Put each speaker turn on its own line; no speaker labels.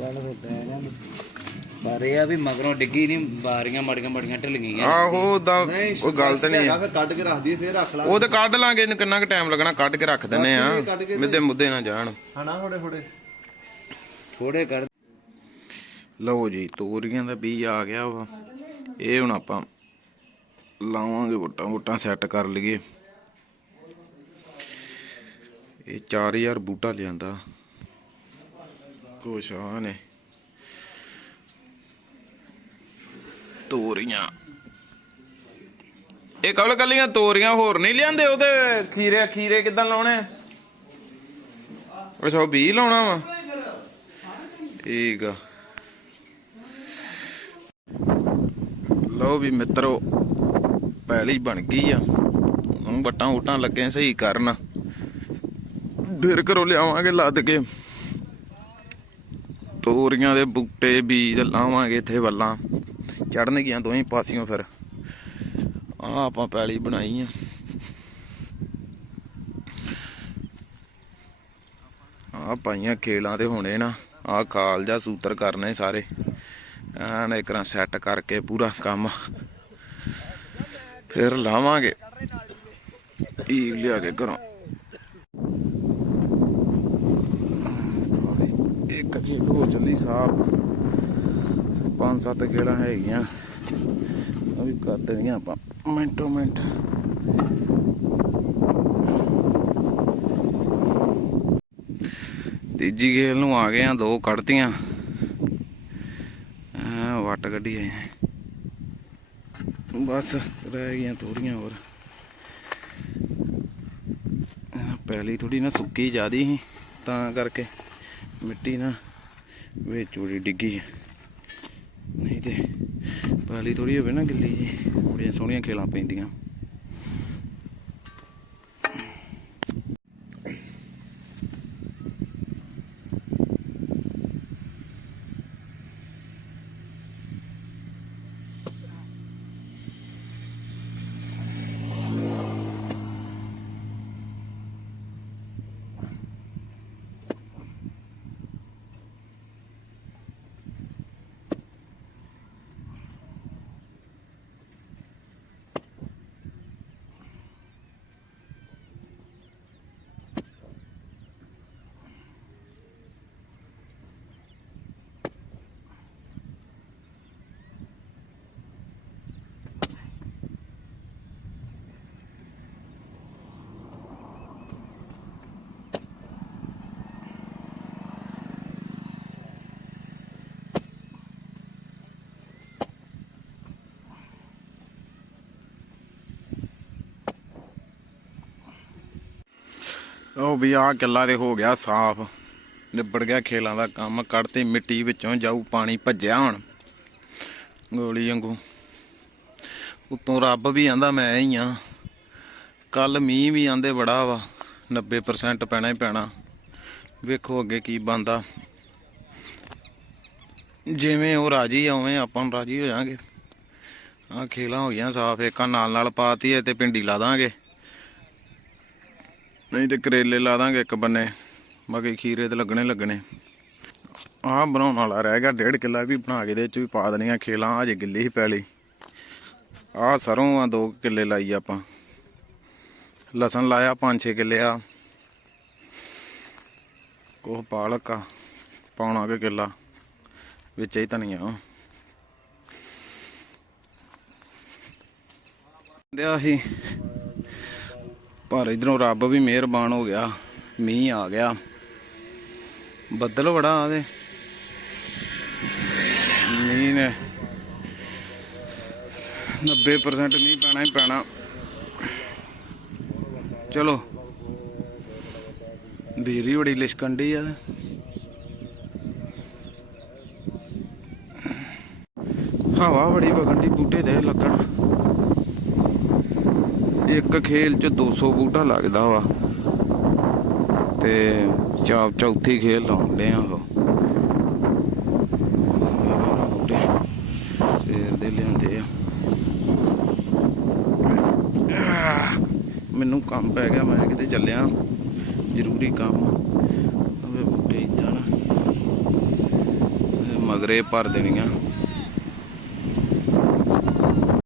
ਚੱਲ ਫਿਰ ਪੈ ਗਿਆ ਪਰ ਇਹ ਆ ਵੀ ਮਗਰੋਂ ਡਿੱਗੀ ਨਹੀਂ ਬਾਰੀਆਂ ਮੜੀਆਂ ਮੜੀਆਂ ਢਿੱਲ ਗਈਆਂ
ਆਹੋ ਦਾ ਕੋਈ ਗੱਲ ਤਾਂ ਨਹੀਂ
ਹੈਗਾ
ਆ
ਫਿਰ ਕੱਢ ਕੇ ਰੱਖ ਦਈਏ ਫਿਰ ਰੱਖ ਲਾ।
ਉਹ ਤੇ ਕੱਢ ਲਾਂਗੇ ਇਹਨੂੰ ਕਿੰਨਾ ਕੁ ਟਾਈਮ ਲੱਗਣਾ ਕੱਢ ਕੇ ਰੱਖ ਦਿੰਨੇ ਆ।
ਕੱਢ ਕੇ ਤੇ-
ਮਿੱਦੇ ਮੁੱਦੇ ਨਾ ਜਾਣ।
ਹਣਾ ਥੋੜੇ ਥੋੜੇ
ਥੋੜੇ ਕਰ।
ਲਓ ਜੀ ਤੋਰੀਆਂ ਦਾ ਬੀਜ ਆ ਗਿਆ ਵਾ। ਇਹ ਹੁਣ ਆਪਾਂ ਲਾਵਾਂਗੇ ਵਟਾਂ ਵਟਾਂ ਸੈੱਟ ਕਰ ਲਈਏ। ਇਹ 4000 ਬੂਟਾ ਲਿਆਂਦਾ। ਕੁਛ ਆ ਨੇ ਤੋਰੀਆਂ। ਇਹ ਕਵਲ ਕੱਲੀਆਂ ਤੋਰੀਆਂ ਹੋਰ ਨਹੀਂ ਲਿਆਂਦੇ? ਉਹਦੇ ਖੀਰੇ ਖੀਰੇ ਕਿਦਾਂ ਲਾਉਣੇ? ਅੱਛਾ, ਉਹ ਬੀ ਲਾਉਣਾ ਵਾ? ਠੀਕ ਆ। ਲਓ ਵੀ ਮਿੱਤਰੋ ਪਹਿਲੀ ਬਣ ਗਈ ਆ। ਹੁਣ ਬੱਟਾਂ ਉਟਾਂ ਲੱਗੇ ਸਹੀ ਕਰਨ। ਫਿਰ ਕਰੋ ਲਿਆਵਾਂਗੇ ਲੱਦ ਕੇ। ਤੋਰੀਆਂ ਦੇ ਬੂਟੇ, ਬੀਜ ਲਾਵਾਂਗੇ ਇੱਥੇ ਵੱਲਾਂ। ਚੜਨਗੀਆਂ ਦੋਵੇਂ ਪਾਸਿਓਂ ਫਿਰ। ਆ ਆਪਾਂ ਪੈਲੀ ਬਣਾਈ ਆ। ਆ ਪਾਈਆਂ ਖੇਲਾਂ ਤੇ ਹੋਣੇ ਨਾ। ਆ ਖਾਲ ਜਾਂ ਸੂਤਰ ਕਰਨੇ ਸਾਰੇ। ਐਨ ਇਕਰਾਂ ਸੈੱਟ ਕਰਕੇ ਪੂਰਾ ਕੰਮ। ਫਿਰ ਲਾਵਾਂਗੇ। ਈ ਲਿਆ ਕੇ ਘਰੋਂ। ਇੱਕ ਕਿਲੋ ਚੱਲੀ ਸਾਫ਼। ਪੰਜ ਸੱਤ ਕਿਲਾ ਹੈਗੀਆਂ। ਉਹ ਵੀ ਕਰ ਦੇਣੀਆਂ ਆਪਾਂ। ਮਿੰਟੋ ਮਿੰਟ। ਤੀਜੀ ਗੇਲ ਨੂੰ ਆ ਗਏ ਆ, ਦੋ ਕੱਢਤੀਆਂ। ਆ ਵੱਟ ਕੱਢੀ ਆਏ ਬਸ, ਰਹਿ ਗਈਆਂ ਥੋੜੀਆਂ ਹੋਰ। ਆਹ, ਪਹਿਲੀ ਥੋੜੀ ਨਾ ਸੁੱਕੀ ਜਿਆਦੀ ਸੀ, ਤਾਂ ਕਰਕੇ। ਮਿੱਟੀ ਨਾ ਵਿੱਚ ਉੜੀ ਡਿੱਗੀ ਹੈ। ਨਹੀਂ ਤੇ ਪਾਲੀ ਥੋੜੀ ਹੋਵੇ ਨਾ ਗਿੱਲੀ ਜੀ ਬੜੀਆਂ ਸੋਹਣੀਆਂ ਖੇਲਾਂ ਪੈਂਦੀਆਂ ਉਹ ਵੀ ਆਹ ਕਿੱਲਾ ਤੇ ਹੋ ਗਿਆ ਸਾਫ਼। ਨਿਬੜ ਗਿਆ ਖੇਲਾਂ ਦਾ ਕੰਮ, ਕੱਢਤੀ ਮਿੱਟੀ ਵਿੱਚੋਂ ਜਾਊ ਪਾਣੀ ਭੱਜਿਆ ਹੁਣ ਗੋਲੀ ਵਾਂਗੂ। ਉਤੋਂ ਰੱਬ ਵੀ ਆਂਦਾ ਮੈਂ ਹੀ ਆ। ਕੱਲ ਮੀਂਹ ਵੀ ਆਂਦੇ ਬੜਾ ਵਾ 90% ਪੈਣਾ ਹੀ ਪੈਣਾ। ਵੇਖੋ ਅੱਗੇ ਕੀ ਬੰਦਾ ਜਿਵੇਂ ਉਹ ਰਾਜੀ ਆ, ਉਵੇਂ ਆਪਾਂ ਨੂੰ ਰਾਜੀ ਹੋ ਜਾਾਂਗੇ। ਆ ਖੇਲਾਂ ਹੋ ਗਈਆਂ ਸਾਫ਼, ਏਕਾਂ ਨਾਲ ਨਾਲ ਪਾਤੀ ਐ ਤੇ ਪਿੰਡੀ ਲਾ ਦਾਂਗੇ। ਨਹੀਂ ਤੇ ਕਰੇਲੇ ਲਾ ਦਾਂਗੇ ਇੱਕ ਬੰਨੇ। ਬਾਕੀ ਖੀਰੇ ਤੇ ਲੱਗਣੇ ਲੱਗਣੇ। ਆਹ ਬਣਾਉਣ ਵਾਲਾ ਰਹਿ ਗਿਆ ਡੇਢ ਕਿੱਲਾ ਵੀ ਬਣਾ ਕੇ ਦੇ ਚ ਵੀ ਪਾ ਦੇਣੀਆਂ ਖੇਲਾਂ ਅਜੇ ਗਿੱਲੀ ਹੀ ਪੈਲੀ ਆਹ ਸਰੋਂ ਆ 2 ਕਿੱਲੇ ਲਾਈ ਆਪਾਂ। ਲਸਣ ਲਾਇਆ 5-6 ਕਿੱਲੇ ਆ। ਕੋਹ ਪਾਲਕ ਆ, ਪਾਉਣਾ ਕੇ ਕਿੱਲਾ, ਵਿੱਚ ਹੀ ਧਨੀਆ। ਦਿਆ ਸੀ ਪਰ ਇਧਰੋਂ ਰੱਬ ਵੀ ਮਿਹਰਬਾਨ ਹੋ ਗਿਆ, ਮੀਂਹ ਆ ਗਿਆ। ਬੱਦਲ ਬੜਾ ਆਦੇ ਮੀਂਹ ਨੇ 90% ਮੀਂਹ ਪੈਣਾ ਹੀ ਪੈਣਾ। ਚਲੋ। ਬੀਰੀ ਬੜੀ ਲਿਸ਼ਕੰਡੀ ਆ ਹਵਾ ਬੜੀ ਵਗਣ ਬੂਟੇ ਦੇ ਲੱਗਣ ਇੱਕ ਖੇਲ ਚ 200 ਬੂਟਾ ਲੱਗਦਾ ਵਾ। ਤੇ ਚਾ, ਚੌਥੀ ਖੇਲ ਲਾਉਂਦੇ ਆ ਉਹ। ਬੂਟੇ ਸਵੇਰ ਦੇ ਲਿਆਂਦੇ ਆ। ਮੈਨੂੰ ਕੰਮ ਪੈ ਗਿਆ, ਮੈਂ ਕਿਤੇ ਚੱਲਿਆ। ਜ਼ਰੂਰੀ ਕੰਮ ਉਹ ਬੂਟੇ ਇਦਾਂ ਨਾ। ਮਗਰੇ ਭਰ ਦੇਣੀਆਂ।